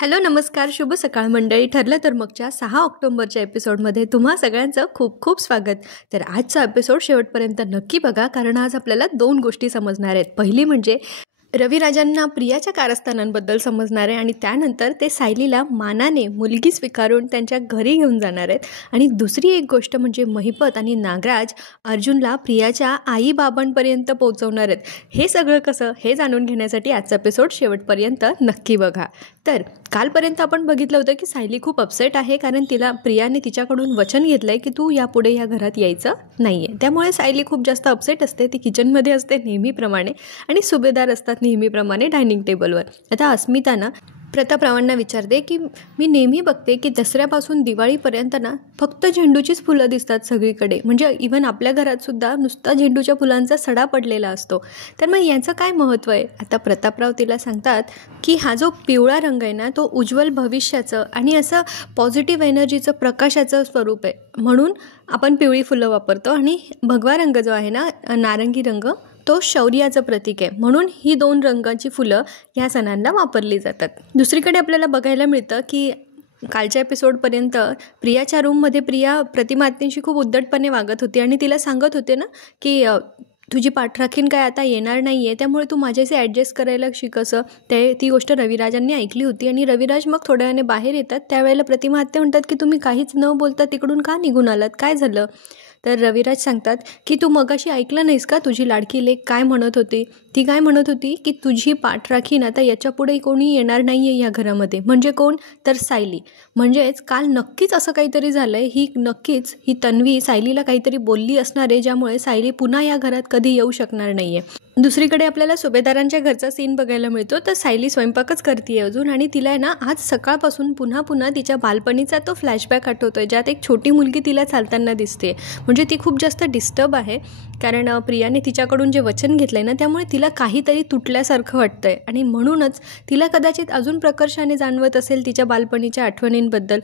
Hello, नमस्कार, शुभ सकाळ मंडळी. ठरलं तर मगच्या 6 ऑक्टोबरच्या एपिसोडमध्ये तुम्हा सगळ्यांचं खूप खूप स्वागत. तर आजचा एपिसोड शेवटपर्यंत नक्की बघा, कारण आज आपल्याला 2 गोष्टी समजणार आहेत. पहिली म्हणजे रविराजांना प्रियाच्या कारस्थानांबद्दल समजणार आहे आणि त्यानंतर ते सायलीला मानाने मुलगी स्वीकारून त्यांच्या घरी घेऊन जाणार आहेत. आणि दुसरी एक गोष्ट म्हणजे महिपत आणि नागराज अर्जुनला प्रियाच्या आई-बाबांपर्यंत पोहोचवणार आहेत. हे सगळं कसं हे जाणून घेण्यासाठी आजचा एपिसोड शेवटपर्यंत नक्की बघा. तर कालपर्यंत आपण बघितलं होतं की सायली खूप अपसेट आहे, कारण तिला प्रियाने तिच्याकडून वचन घेतलं आहे की तू यापुढे या घरात यायचं नाही आहे. त्यामुळे सायली खूप जास्त अपसेट असते. ती किचनमध्ये असते नेहमीप्रमाणे आणि सुभेदार असतात नेहमीप्रमाणे डायनिंग टेबलवर. आता अस्मिता ना प्रतापरावांना विचारते की मी नेहमी बघते की दसऱ्यापासून दिवाळीपर्यंत ना फक्त झेंडूचीच फुलं दिसतात सगळीकडे, म्हणजे इव्हन आपल्या घरात सुद्धा नुसता झेंडूच्या फुलांचा सडा पडलेला असतो. तर मग याचं काय महत्त्व आहे? आता प्रतापराव तिला सांगतात की हा जो पिवळा रंग आहे ना, तो उज्ज्वल भविष्याचं आणि असं पॉझिटिव्ह एनर्जीचं, प्रकाशाचं स्वरूप आहे, म्हणून आपण पिवळी फुलं वापरतो. आणि भगवा रंग जो आहे ना, नारंगी रंग, तो शौर्याचं प्रतीक आहे, म्हणून ही 2 रंगाची फुलं ह्या सणांना वापरली जातात. दुसरीकडे आपल्याला बघायला मिळतं की कालच्या एपिसोडपर्यंत प्रियाच्या रूममध्ये प्रिया प्रतिमातेंशी खूप उद्धटपणे वागत होती आणि तिला सांगत होते ना की तुझी पाठराखीण काय आता येणार नाही आहे, त्यामुळे तू माझ्याशी ॲडजस्ट करायला शिक. असं ती गोष्ट रविराजांनी ऐकली होती आणि रविराज मग थोड्या वेळाने बाहेर येतात. त्यावेळेला प्रतिमा आत्या म्हणतात की तुम्ही काहीच न बोलता तिकडून का निघून आलात, काय झालं? तर रविराज सांगतात की तू मगाशी ऐकलं नाहीस का, तुझी लाडकी लेक काय म्हणत होती? ती काय म्हणत होती की तुझी पाठराखीण आता याच्यापुढे कोणी येणार नाही आहे या घरामध्ये. म्हणजे कोण? तर सायली. म्हणजेच काल नक्कीच असं काहीतरी झालं आहे. ही तन्वी सायलीला काहीतरी बोलली असणार आहे, ज्यामुळे सायली पुन्हा या घरात कधी येऊ शकणार नाही आहे. दुसरीकडे आपल्याला सुभेदारांच्या घरचा सीन बघायला मिळतो. तर सायली स्वयंपाकच करते अजून, आणि तिला आहे ना आज सकाळपासून पुन्हा तिच्या बालपणीचा तो फ्लॅशबॅक आठवतोय, ज्यात एक छोटी मुलगी तिला चालताना दिसते. म्हणजे ती खूप जास्त डिस्टर्ब आहे, कारण प्रियाने तिच्याकडून जे वचन घेतलं आहे ना, त्यामुळे तिला काहीतरी तुटल्यासारखं वाटतंय आणि म्हणूनच तिला कदाचित अजून प्रकर्षाने जाणवत असेल तिच्या बालपणीच्या आठवणींबद्दल.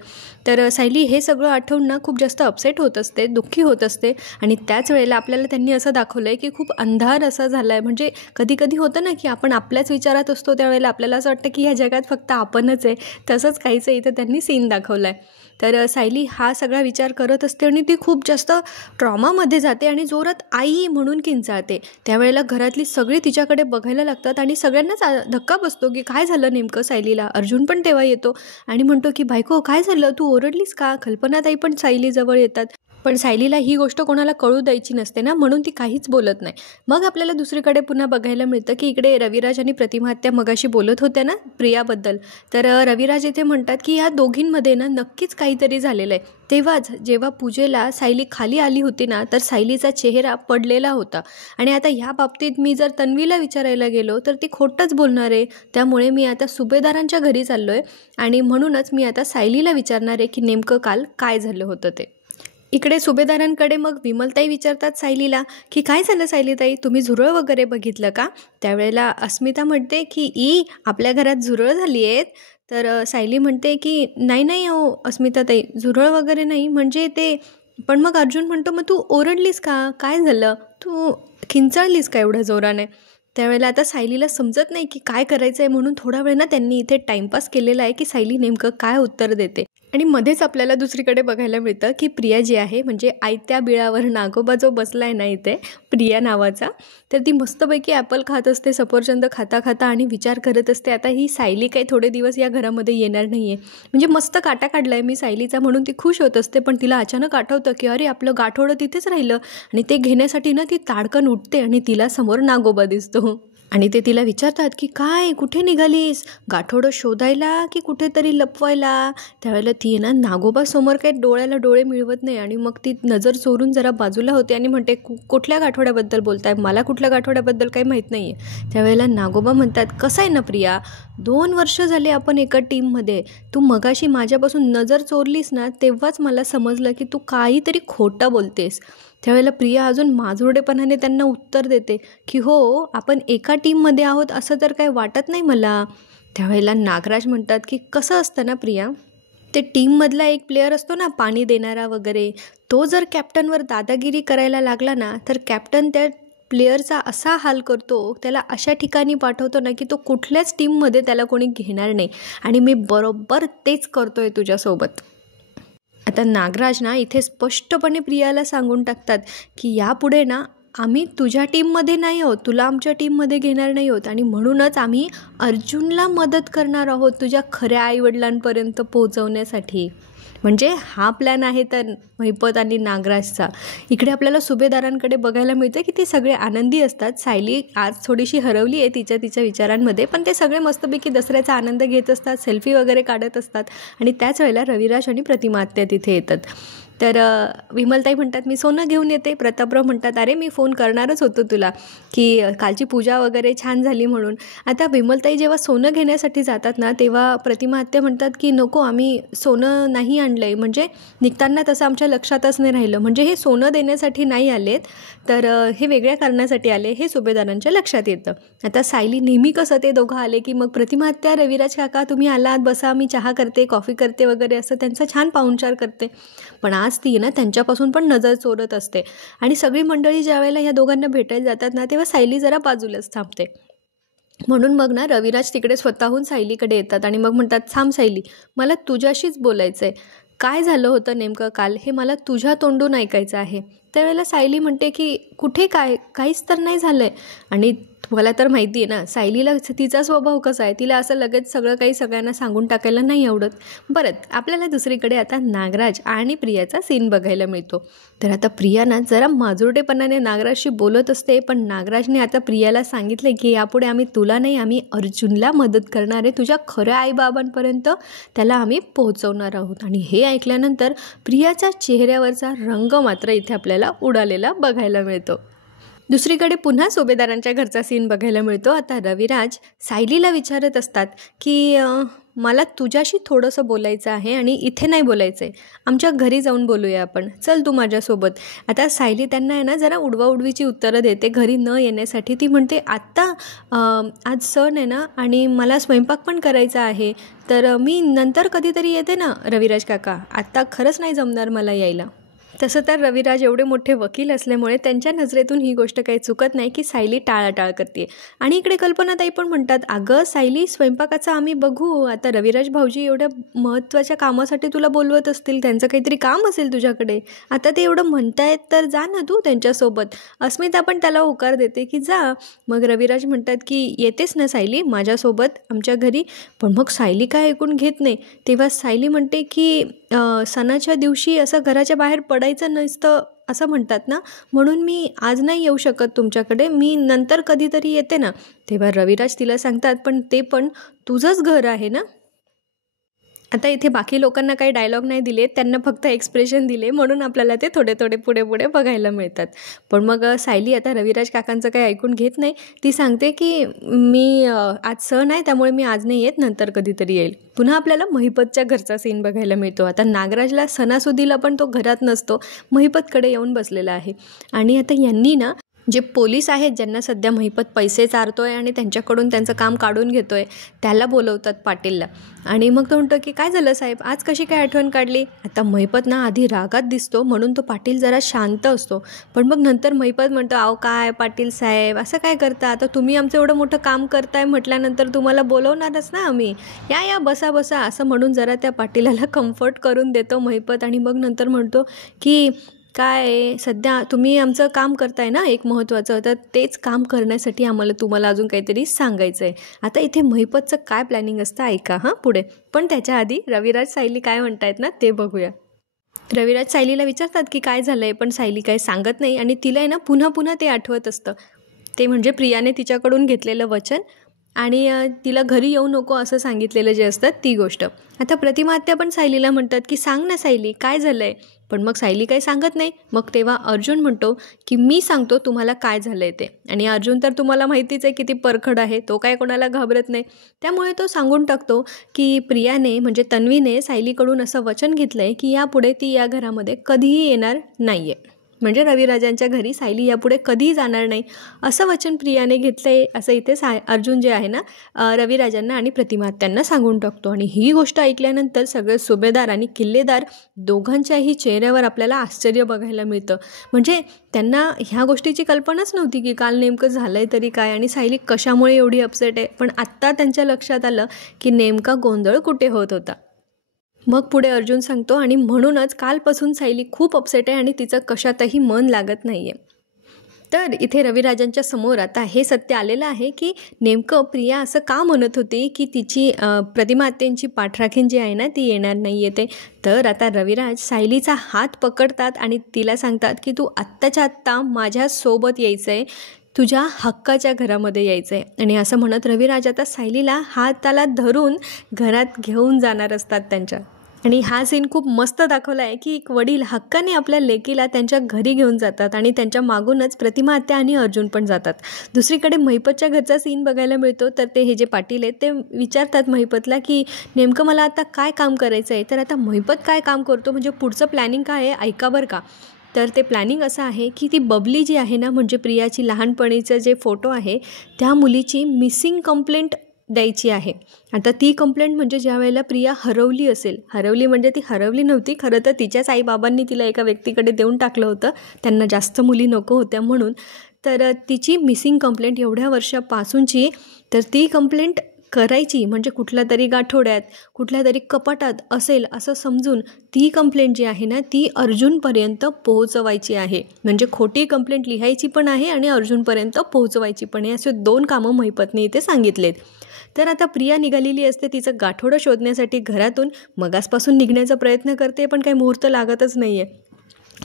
तर सायली हे सगळं आठवून ना खूप जास्त अपसेट होत असते, दुःखी होत असते. आणि त्याच वेळेला आपल्याला त्यांनी असं दाखवलं आहे की खूप अंधार असा झाला आहे. म्हणजे कधी कधी होतं ना की आपण आपल्याच विचारात असतो, त्यावेळेला आपल्याला असं वाटतं की ह्या जगात फक्त आपणच आहे. तसंच काहीचं इथं त्यांनी सीन दाखवला आहे. तर सायली हा सगळा विचार करत असते आणि ती खूप जास्त ट्रॉमामध्ये जाते आणि जोरात आई म्हणून किंचाळते. त्यावेळेला घरातली सगळी तिच्याकडे बघायला लागतात आणि सगळ्यांनाच धक्का बसतो की काय झालं नेमकं सायलीला. अर्जुन पण तेव्हा येतो आणि म्हणतो की बायको काय झालं, तू ओरडलीस का? कल्पनाताई पण सायलीजवळ येतात, पण सायलीला ही गोष्ट कोणाला कळू द्यायची नसते ना, म्हणून ती काहीच बोलत नाही. मग आपल्याला दुसरीकडे पुन्हा बघायला मिळतं की इकडे रविराज आणि प्रतिमा आत्या मगाशी बोलत होत्या ना प्रियाबद्दल. तर रविराज इथे म्हणतात की ह्या दोघींमध्ये ना नक्कीच काहीतरी झालेलं आहे. तेव्हाच जेव्हा पूजेला सायली खाली आली होती ना, तर सायलीचा चेहरा पडलेला होता. आणि आता ह्या बाबतीत मी जर तन्वीला विचारायला गेलो तर ती खोटंच बोलणार आहे. त्यामुळे मी आता सुभेदारांच्या घरी चाललो आहे आणि म्हणूनच मी आता सायलीला विचारणार आहे की नेमकं काल काय झालं होतं ते. इकडे सुभेदारांकडे मग विमलताई विचारतात सायलीला की काय झालं सायलीताई, तुम्ही झुरळ वगैरे बघितलं का? त्यावेळेला अस्मिता म्हणते की आपल्या घरात झुरळ झाली आहेत. तर सायली म्हणते की नाही हो अस्मिताताई, झुरळ वगैरे नाही, म्हणजे ते. पण मग अर्जुन म्हणतो मग तू ओरडलीस का, काय झालं, तू किंचाळलीस का एवढ्या जोराने? त्यावेळेला आता सायलीला समजत नाही की काय करायचं आहे, म्हणून थोडा वेळ ना त्यांनी इथे टाईमपास केलेला आहे की सायली नेमकं काय उत्तर देते. आणि मध्येच आपल्याला दुसरीकडे बघायला मिळतं की प्रिया जी आहे, म्हणजे आयत्या बिळावर नागोबा जो बसला आहे ना इथे प्रिया नावाचा, तर ती मस्तपैकी ॲपल खात असते, सफरचंद खाता आणि विचार करत असते आता ही सायली काही थोडे दिवस या घरामध्ये येणार नाही आहे. म्हणजे मस्त काटा काढला आहे मी सायलीचा, म्हणून ती खुश होत असते. पण तिला अचानक आठवतं की अरे आपलं गाठोडं तिथेच राहिलं, आणि ते घेण्यासाठी ना ती ताडकन उठते आणि तिला समोर नागोबा दिसतो. आणि ते तिला विचारतात की काय, कुठे निघालीस, गाठोडं शोधायला की कुठेतरी लपवायला? त्यावेळेला ती ना नागोबासमोर काही डोळ्याला डोळे मिळवत नाही आणि मग ती नजर चोरून जरा बाजूला होते आणि म्हणते कुठल्या गाठोड्याबद्दल बोलताय, मला कुठल्या गाठोड्याबद्दल काही माहीत नाही आहे. त्यावेळेला नागोबा म्हणतात कसं आहे ना प्रिया, 2 वर्ष झाले आपण एका टीममध्ये, तू मगाशी माझ्यापासून नजर चोरलीस ना, तेव्हाच मला समजलं की तू काहीतरी खोटं बोलतेस. त्यावेळेला प्रिया अजून माजुरडेपणाने त्यांना उत्तर देते की हो, आपण एका टीममध्ये आहोत असं तर काही वाटत नाही मला. त्यावेळेला नागराज म्हणतात की कसं असतं ना प्रिया, ते टीममधला एक प्लेयर असतो ना पाणी देणारा वगैरे, तो जर कॅप्टनवर दादागिरी करायला लागला ना, तर कॅप्टन त्या प्लेयरचा असा हाल करतो, त्याला अशा ठिकाणी पाठवतो ना की तो कुठल्याच टीममध्ये त्याला कोणी घेणार नाही आणि मी बरोबर तेच करतो आहे तुझ्यासोबत. आता नागराज ना इथे स्पष्टपणे प्रियाला सांगून टाकतात की यापुढे ना आम्ही तुझ्या टीममध्ये नाही आहोत, तुला आमच्या टीममध्ये घेणार नाही आहोत आणि म्हणूनच आम्ही अर्जुनला मदत करणार आहोत तुझ्या खऱ्या आईवडिलांपर्यंत पोहोचवण्यासाठी. म्हणजे हा प्लॅन आहे तर महिपत आणि नागराजचा. इकडे आपल्याला सुभेदारांकडे बघायला मिळतं की ते सगळे आनंदी असतात. सायली आज थोडीशी हरवली आहे तिच्या विचारांमध्ये, पण ते सगळे मस्तपैकी दसऱ्याचा आनंद घेत असतात, सेल्फी वगैरे काढत असतात आणि त्याच वेळेला रविराज आणि प्रतिमा आत्या तिथे येतात. तर विमलताई म्हणतात मी सोनं घेऊन येते. प्रतापराव म्हणतात अरे मी फोन करणारच होतो तुला की कालची पूजा वगैरे छान झाली म्हणून. आता विमलताई जेव्हा सोनं घेण्यासाठी जातात ना तेव्हा प्रतिमा आत्या म्हणतात की नको आम्ही सोनं नाही आणलं आहे, म्हणजे निघताना तसं आमच्या लक्षातच नाही राहिलं, म्हणजे हे सोनं देण्यासाठी नाही आलेत तर हे वेगळ्या कारणासाठी आले हे सुभेदारांच्या लक्षात येतं. आता सायली नेहमी कसं ते दोघं आले की मग प्रतिमा आत्या रविराज काका तुम्ही आलात बसा, मी चहा करते कॉफी करते वगैरे असं त्यांचा छान पाहुणचार करते. पण आज ती ना त्यांच्यापासून पण नजर चोरत असते आणि सगळी मंडळी ज्या वेळेला या दोघांना भेटायला जातात ना तेव्हा सायली जरा बाजूलाच थांबते. म्हणून मग ना रविराज तिकडे स्वतःहून सायलीकडे येतात आणि मग म्हणतात थांब सायली, मला तुझ्याशीच बोलायचं आहे, काय झालं होतं नेमकं काल हे मला तुझ्या तोंडून ऐकायचं आहे. त्यावेळेला सायली म्हणते की कुठे काहीच तर नाही झालं आहे. आणि तुम्हाला तर माहिती आहे ना सायलीला तिचा स्वभाव कसा आहे, तिला असं लगेच सगळं काही सगळ्यांना सांगून टाकायला नाही आवडत. बरं आपल्याला दुसरीकडे आता नागराज आणि प्रियाचा सीन बघायला मिळतो. तर आता प्रिया ना जरा माजुरटेपणाने नागराजशी बोलत असते, पण नागराजने आता प्रियाला सांगितले की यापुढे आम्ही तुला नाही आम्ही अर्जुनला मदत करणार आहे, तुझ्या खऱ्या आईबाबांपर्यंत त्याला आम्ही पोहोचवणार आहोत. आणि हे ऐकल्यानंतर प्रियाच्या चेहऱ्यावरचा रंग मात्र इथे आपल्याला उडालेला बघायला मिळतो. दुसरीकडे पुन्हा सुभेदारांच्या घरचा सीन बघायला मिळतो. आता रविराज सायलीला विचारत असतात की मला तुझ्याशी थोडंसं बोलायचं आहे आणि इथे नाही बोलायचं आहे, आमच्या घरी जाऊन बोलूया आपण, चल तू माझ्यासोबत. आता सायली त्यांना आहे ना जरा उडवाउडवीची उत्तरं देते घरी न येण्यासाठी. ती म्हणते आत्ता आज सण आहे ना आणि मला स्वयंपाक पण करायचा आहे, तर मी नंतर कधीतरी येते ना रविराज काका, आत्ता खरंच नाही जमणार मला यायला. तसं तर रविराज एवढे मोठे वकील असल्यामुळे त्यांच्या नजरेतून ही गोष्ट काही चुकत नाही की सायली टाळाटाळ करते. आणि इकडे कल्पनाताई पण म्हणतात अगं सायली स्वयंपाकाचं आम्ही बघू, आता रविराज भाऊजी एवढ्या महत्त्वाच्या कामासाठी तुला बोलवत असतील, त्यांचं काहीतरी काम असेल तुझ्याकडे, आता ते एवढं म्हणतायत तर जा ना तू त्यांच्यासोबत. अस्मिता पण त्याला होकार देते की जा. मग रविराज म्हणतात की येतेस ना सायली माझ्यासोबत आमच्या घरी. पण मग सायली काय ऐकून घेत नाही. तेव्हा सायली म्हणते की सणाच्या दिवशी असं घराच्या बाहेर पडायचं नसतं असं म्हणतात ना, म्हणून मी आज नाही येऊ शकत तुमच्याकडे, मी नंतर कधीतरी येते ना. तेव्हा रविराज तिला सांगतात पण ते पण तुझंच घर आहे ना. आता इथे बाकी लोकांना काही डायलॉग नाही दिले, त्यांना फक्त एक्सप्रेशन दिले, म्हणून आपल्याला ते थोडे थोडे पुढे पुढे बघायला मिळतात. पण मग सायली आता रविराज काकांचं काही ऐकून घेत नाही. ती सांगते की मी आज सण आहे त्यामुळे मी आज नाही येत, नंतर कधीतरी येईल. पुन्हा आपल्याला महिपतच्या घरचा सीन बघायला मिळतो. आता नागराजला सणासुदीला पण तो घरात नसतो, महिपतकडे येऊन बसलेला आहे. आणि आता यांनी ना जे पोलीस आहेत ज्यांना सध्या महिपत पैसे चारतोय आणि त्यांच्याकडून त्यांचं काम काढून घेतोय त्याला बोलवतात पाटीलला. आणि मग तो म्हणतो की काय झालं साहेब आज कशी काय आठवण काढली. आता महिपत ना आधी रागात दिसतो म्हणून तो पाटील जरा शांत असतो, पण मग नंतर महिपत म्हणतो अहो काय पाटील साहेब असं काय करता, आता तुम्ही आमचं एवढं मोठं काम करताय म्हटल्यानंतर तुम्हाला बोलवणारच ना आम्ही, या बसा बसा असं म्हणून जरा त्या पाटीलाला कम्फर्ट करून देतो महिपत. आणि मग नंतर म्हणतो की काय सध्या तुम्ही आमचं काम करताय ना एक महत्त्वाचं, तर तेच काम करण्यासाठी आम्हाला तुम्हाला अजून काहीतरी सांगायचं आहे. आता इथे महिपतचं काय प्लॅनिंग असतं ऐका हां पुढे. पण त्याच्या आधी रविराज सायली काय म्हणतायत ना ते बघूया. रविराज सायलीला विचारतात की काय झालं आहे, पण सायली काय सांगत नाही आणि तिला आहे ना पुन्हा ते आठवत असतं. ते म्हणजे प्रियाने तिच्याकडून घेतलेलं वचन आणि तिला घरी येऊ नको असं सांगितलेलं जे असतं ती गोष्ट. आता प्रतिमा आत्या पण सायलीला म्हणतात की सांग ना सायली काय झालं आहे, पण मग सायली काही सांगत नाही. मग तेव्हा अर्जुन म्हणतो की मी सांगतो तुम्हाला काय झालं आहे ते. आणि अर्जुन तर तुम्हाला माहितीच आहे किती परखड आहे, तो काय कोणाला घाबरत नाही. त्यामुळे तो सांगून टाकतो की प्रियाने म्हणजे तन्वीने सायलीकडून असं वचन घेतलं आहे की यापुढे ती या घरामध्ये कधीही येणार नाही आहे. म्हणजे रविराजांच्या घरी सायली यापुढे कधीही जाणार नाही असं वचन प्रियाने घेतलं आहे असं इथे अर्जुन जे आहे ना रविराजांना आणि प्रतिमा त्यांना सांगून टाकतो. आणि ही गोष्ट ऐकल्यानंतर सगळे सुभेदार आणि किल्लेदार दोघांच्याही चेहऱ्यावर आपल्याला आश्चर्य बघायला मिळतं. म्हणजे त्यांना ह्या गोष्टीची कल्पनाच नव्हती की काल नेमकं झालं आहे तरी काय आणि सायली कशामुळे एवढी अपसेट आहे. पण आत्ता त्यांच्या लक्षात आलं की नेमका गोंधळ कुठे होत होता. मग पुढे अर्जुन सांगतो आणि म्हणूनच कालपासून सायली खूप अपसेट आहे आणि तिचं कशातही मन लागत नाही आहे. तर इथे रविराजांच्या समोर आता हे सत्य आलेलं आहे की नेमकं प्रिया असं का म्हणत होती की तिची प्रतिमा आत्यांची पाठराखीण जी आहे ना ती येणार नाही येते. तर आता रविराज सायलीचा हात पकडतात आणि तिला सांगतात की तू आत्ताच्या आत्ता माझ्यासोबत यायचं आहे, तुझ्या हक्काच्या घरामध्ये यायचं आहे. आणि असं म्हणत रविराज आता सायलीला हाताला धरून घरात घेऊन जाणार असतात त्यांच्या. आणि हा सीन खूप मस्त दाखवला आहे की एक वडील हक्काने आपल्या लेकीला त्यांच्या घरी घेऊन जातात आणि त्यांच्या मागूनच प्रतिमा आत्या आणि अर्जुन पण जातात. दुसरीकडे महिपतच्या घरचा सीन बघायला मिळतो. तर ते हे जे पाटील आहेत ते विचारतात महिपतला की नेमकं मला आता काय काम करायचं आहे. तर आता महिपत काय काम करतो म्हणजे पुढचं प्लॅनिंग काय आहे ऐका बरं का. तर ते प्लॅनिंग असं आहे की ती बबली जी आहे ना म्हणजे प्रियाची लहानपणीचं जे फोटो आहे त्या मुलीची मिसिंग कंप्लेंट द्यायची आहे. आता ती कंप्लेंट म्हणजे ज्या वेळेला प्रिया हरवली असेल, हरवली म्हणजे ती हरवली नव्हती, खरं तर तिच्याच आईबाबांनी तिला एका व्यक्तीकडे देऊन टाकलं होतं, त्यांना जास्त मुली नको होत्या म्हणून. तर तिची मिसिंग कंप्लेंट एवढ्या वर्षापासूनची, तर ती कंप्लेंट करायची म्हणजे कुठल्या तरी गाठोड्यात कुठल्या तरी कपाटात असेल असं समजून ती कंप्लेंट जी आहे ना ती अर्जुनपर्यंत पोहोचवायची आहे. म्हणजे खोटी कंप्लेंट लिहायची पण आहे आणि अर्जुनपर्यंत पोहोचवायची पण आहे. असे 2 कामं महिपतने इथे सांगितलेत. तर आता प्रिया निघालेली असते तिचं गाठोडं शोधण्यासाठी घरातून. मगासपासून निघण्याचा प्रयत्न करते पण काही मुहूर्त लागतच नाही आहे.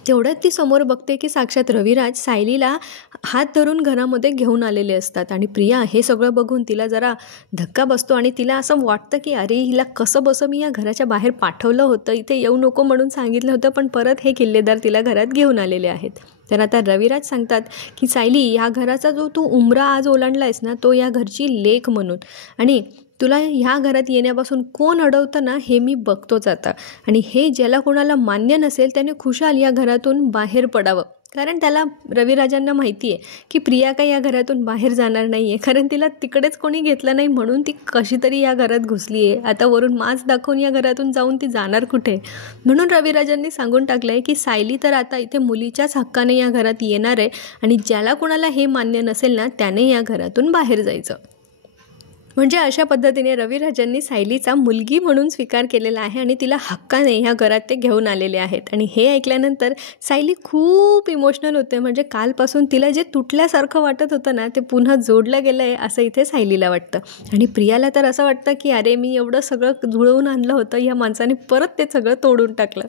तेवढ्यात ती समोर बघते की साक्षात रविराज सायलीला हात धरून घरामध्ये घेऊन आलेले असतात. आणि प्रिया हे सगळं बघून तिला जरा धक्का बसतो आणि तिला असं वाटतं की अरे हिला कसं बसं मी या घराच्या बाहेर पाठवलं होतं, इथे येऊ नको म्हणून सांगितलं होतं, पण परत हे किल्लेदार तिला घरात घेऊन आलेले आहेत. तर आता रविराज सांगतात की सायली या घराचा जो तू उंबरा आज ओलांडला आहेस ना तो या घरची लेक म्हणून, आणि तुला ह्या घरात येण्यापासून कोण अडवतं ना हे मी बघतोच आता. आणि हे ज्याला कोणाला मान्य नसेल त्याने खुशाल या घरातून बाहेर पडावं. कारण त्याला रविराजांना माहिती आहे की प्रिया काही या घरातून बाहेर जाणार नाही आहे, कारण तिला तिकडेच कोणी घेतलं नाही म्हणून ती कशी तरी या घरात घुसली आहे. आता वरून मास्क दाखवून या घरातून जाऊन ती जाणार कुठे. म्हणून रविराजांनी सांगून टाकलं आहे की सायली तर आता इथे मुलीच्याच हक्काने या घरात येणार आहे आणि ज्याला कोणाला हे मान्य नसेल ना त्याने या घरातून बाहेर जायचं. म्हणजे अशा पद्धतीने रविराजांनी सायलीचा मुलगी म्हणून स्वीकार केलेला आहे आणि तिला हक्काने ह्या घरात ते घेऊन आलेले आहेत. आणि हे ऐकल्यानंतर सायली खूप इमोशनल होते. म्हणजे कालपासून तिला जे तुटल्यासारखं वाटत होतं ना ते पुन्हा जोडलं गेलं आहे असं इथे सायलीला वाटतं. आणि प्रियाला तर असं वाटतं की अरे मी एवढं सगळं जुळवून आणलं होतं, या माणसाने परत ते सगळं तोडून टाकलं.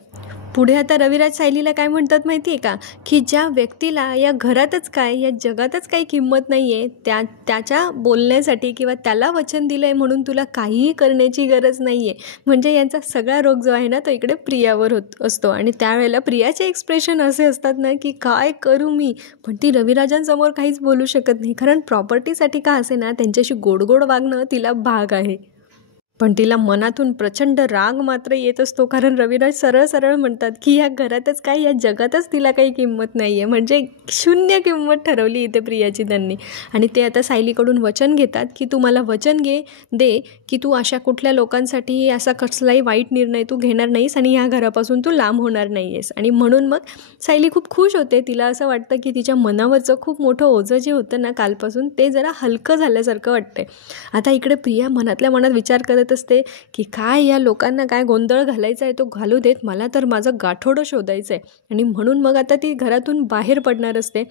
पुढे आता रविराज सायलीला काय म्हणतात माहिती आहे का, की ज्या व्यक्तीला या घरातच काय या जगातच काही किंमत नाही आहे त्याच्या बोलण्यासाठी किंवा त्याला वचन दिलं आहे म्हणून तुला काहीही करण्याची गरज नाही आहे. म्हणजे यांचा सगळा रोग जो आहे ना तो इकडे प्रियावर असतो. आणि त्यावेळेला प्रियाचे एक्सप्रेशन असे असतात ना की काय करू मी, पण ती रविराजांसमोर काहीच बोलू शकत नाही, कारण प्रॉपर्टीसाठी का असे ना त्यांच्याशी गोड गोड वागणं तिला भाग आहे. पण तिला मनातून प्रचंड राग मात्र येत असतो, कारण रविराज सरळ सरळ म्हणतात की या घरातच काय या जगातच तिला काही किंमत नाही आहे. म्हणजे शून्य किंमत ठरवली इथे प्रियाची त्यांनी. आणि ते आता सायलीकडून वचन घेतात की तू मला वचन दे की तू अशा कुठल्या लोकांसाठी असा कसलाही वाईट निर्णय तू घेणार नाहीस आणि या घरापासून तू लांब होणार नाही आहेस. आणि म्हणून मग सायली खूप खुश होते. तिला असं वाटतं की तिच्या मनावरचं खूप मोठं ओझं जे होतं ना कालपासून ते जरा हलकं झाल्यासारखं वाटतंय. आता इकडे प्रिया मनातल्या मनात विचार करत असते की काय या लोकांना काय गोंधळ घालायचा आहे तो घालू देत, मला तर माझं गाठोडं शोधायचं आहे. आणि म्हणून मग आता ती घरातून बाहेर पडणार असते.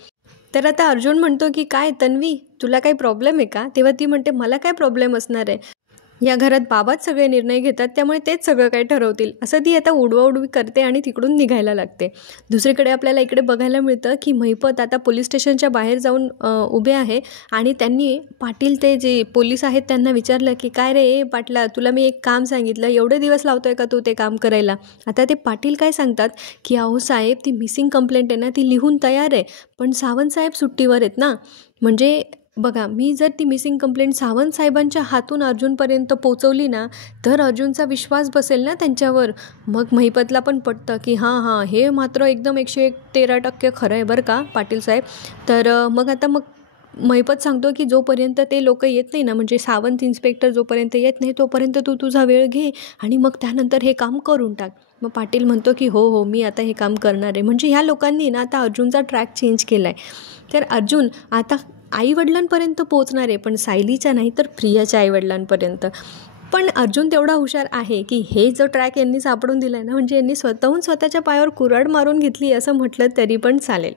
तर आता अर्जुन म्हणतो की काय तन्वी तुला काही प्रॉब्लेम आहे का. तेव्हा ती म्हणते मला काय प्रॉब्लेम असणार आहे, या घरात बाबाच सगळे निर्णय घेतात त्यामुळे तेच सगळं काय ठरवतील, असं ती आता उडवाउडवी करते आणि तिकडून निघायला लागते. दुसरीकडे आपल्याला इकडे बघायला मिळतं की महिपत आता पोलीस स्टेशनच्या बाहेर जाऊन उभे आहे आणि त्यांनी पाटील ते जे पोलीस आहेत त्यांना विचारलं की काय रे पाटला तुला मी एक काम सांगितलं, एवढे दिवस लावतोय का तू ते काम करायला. आता ते पाटील काय सांगतात की अहो साहेब ती मिसिंग कंप्लेंट आहे ना ती लिहून तयार आहे, पण सावंत साहेब सुट्टीवर आहेत ना. म्हणजे बघा, मी जर ती मिसिंग कंप्लेंट सावंत साहेबांच्या हातून अर्जुनपर्यंत पोचवली ना, तर अर्जुनचा विश्वास बसेल ना त्यांच्यावर. मग महिपतला पण पटतं की हां हे मात्र एकदम 113% खरं आहे बरं का पाटील साहेब. तर मग महिपत सांगतो की जोपर्यंत ते लोक येत नाही ना, म्हणजे सावंत इन्स्पेक्टर जोपर्यंत येत नाही तोपर्यंत तू तुझा वेळ घे आणि मग त्यानंतर हे काम करून टाक. मग पाटील म्हणतो की हो मी आता हे काम करणार आहे. म्हणजे ह्या लोकांनी ना आता अर्जुनचा ट्रॅक चेंज केला आहे. तर अर्जुन आता आईवडिलांपर्यंत पोचणार आहे, पण सायलीच्या नाही तर प्रियाच्या आईवडिलांपर्यंत. पण अर्जुन तेवढा हुशार आहे की हे जो ट्रॅक यांनी सापडून दिला आहे ना, म्हणजे यांनी स्वतःहून स्वतःच्या पायावर कुऱ्हाड मारून घेतली असं म्हटलं तरी पण चालेल.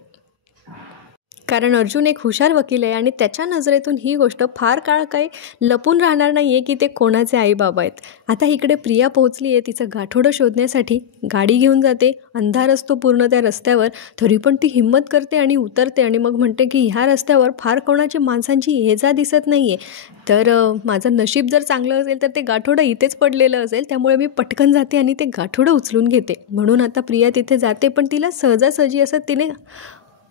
कारण अर्जुन एक हुशार वकील आहे आणि त्याच्या नजरेतून ही गोष्ट फार काळ काही लपून राहणार नाही आहे की ते कोणाचे आईबाबा आहेत. आता इकडे प्रिया पोहोचली आहे तिचं गाठोडं शोधण्यासाठी. गाडी घेऊन जाते, अंधार असतो पूर्ण त्या रस्त्यावर, तरी पण ती हिंमत करते आणि उतरते आणि मग म्हणते की ह्या रस्त्यावर फार कोणाची माणसांची ये जा दिसत नाही आहे. तर माझं नशीब जर चांगलं असेल तर ते गाठोडं इथेच पडलेलं असेल, त्यामुळे मी पटकन जाते आणि ते गाठोडं उचलून घेते. म्हणून आता प्रिया तिथे जाते, पण तिला सहजासहजी असं तिने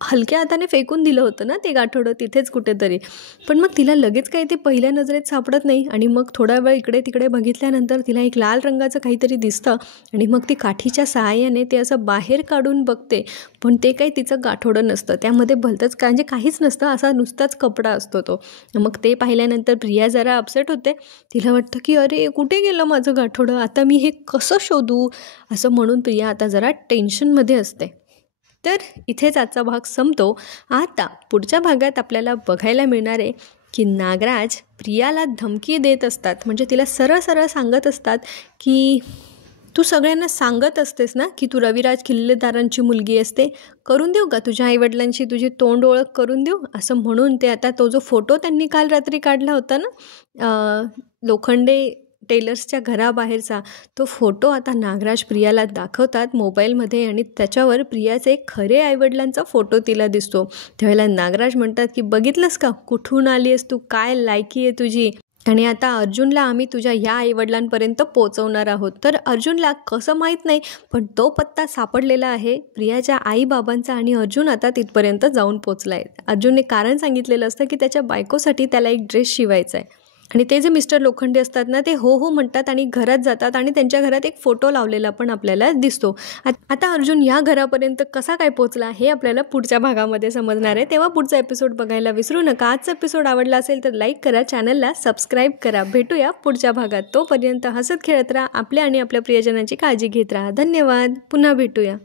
हलक्या हाताने फेकून दिलं होतं ना ते गाठोडं तिथेच कुठेतरी. पण मग तिला लगेच काही ते पहिल्या नजरेत सापडत नाही आणि मग थोडा वेळ इकडे तिकडे बघितल्यानंतर तिला एक लाल रंगाचं काहीतरी दिसतं आणि मग ती काठीच्या सहाय्याने ते असं बाहेर काढून बघते, पण ते काही तिचं गाठोडं नसतं. त्यामध्ये भलतंच म्हणजे काहीच नसतं, असा नुसताच कपडा असतो तो. मग ते पाहिल्यानंतर प्रिया जरा अपसेट होते. तिला वाटतं की अरे कुठे गेलं माझं गाठोडं, आता मी हे कसं शोधू, असं म्हणून प्रिया आता जरा टेन्शनमध्ये असते. तर इथेच आजचा भाग संपतो. आता पुढच्या भागात आपल्याला बघायला मिळणार आहे की नागराज प्रियाला धमकी देत असतात. म्हणजे तिला सरळ सरळ सांगत असतात की तू सगळ्यांना सांगत असतेस ना की तू रविराज किल्लेदारांची मुलगी असते, करून देऊ का तुझ्या आईवडिलांची तुझी तोंड ओळख करून देऊ, असं म्हणून ते आता तो जो फोटो त्यांनी काल रात्री काढला होता ना लोखंडे टेलर्सच्या घराबाहेरचा, तो फोटो आता नागराज प्रियाला दाखवतात मोबाईलमध्ये आणि त्याच्यावर प्रियाचे खरे आईवडिलांचा फोटो तिला दिसतो. त्यावेळेला नागराज म्हणतात की बघितलंस का कुठून आली आहेस तू, काय लायकी आहे तुझी, आणि आता अर्जुनला आम्ही तुझ्या ह्या आईवडिलांपर्यंत पोचवणार आहोत. तर अर्जुनला कसं माहीत नाही, पण तो पत्ता सापडलेला आहे प्रियाच्या आईबाबांचा आणि अर्जुन आता तिथपर्यंत जाऊन पोचला आहे. अर्जुनने कारण सांगितलेलं असतं की त्याच्या बायकोसाठी त्याला एक ड्रेस शिवायचा आहे आणि ते जे मिस्टर लोखंडे असतात ना ते हो म्हणतात आणि घरात जातात आणि त्यांच्या घरात एक फोटो लावलेला पण आपल्याला दिसतो. आता अर्जुन या घरापर्यंत कसा काय पोचला हे आपल्याला पुढच्या भागामध्ये समजणार आहे, तेव्हा पुढचा एपिसोड बघायला विसरू नका. आजचा एपिसोड आवडला असेल तर लाईक करा, चॅनलला सबस्क्राईब करा. भेटूया पुढच्या भागात. तोपर्यंत हसत खेळत राहा, आपल्या आणि आपल्या प्रियजनांची काळजी घेत राहा. धन्यवाद. पुन्हा भेटूया.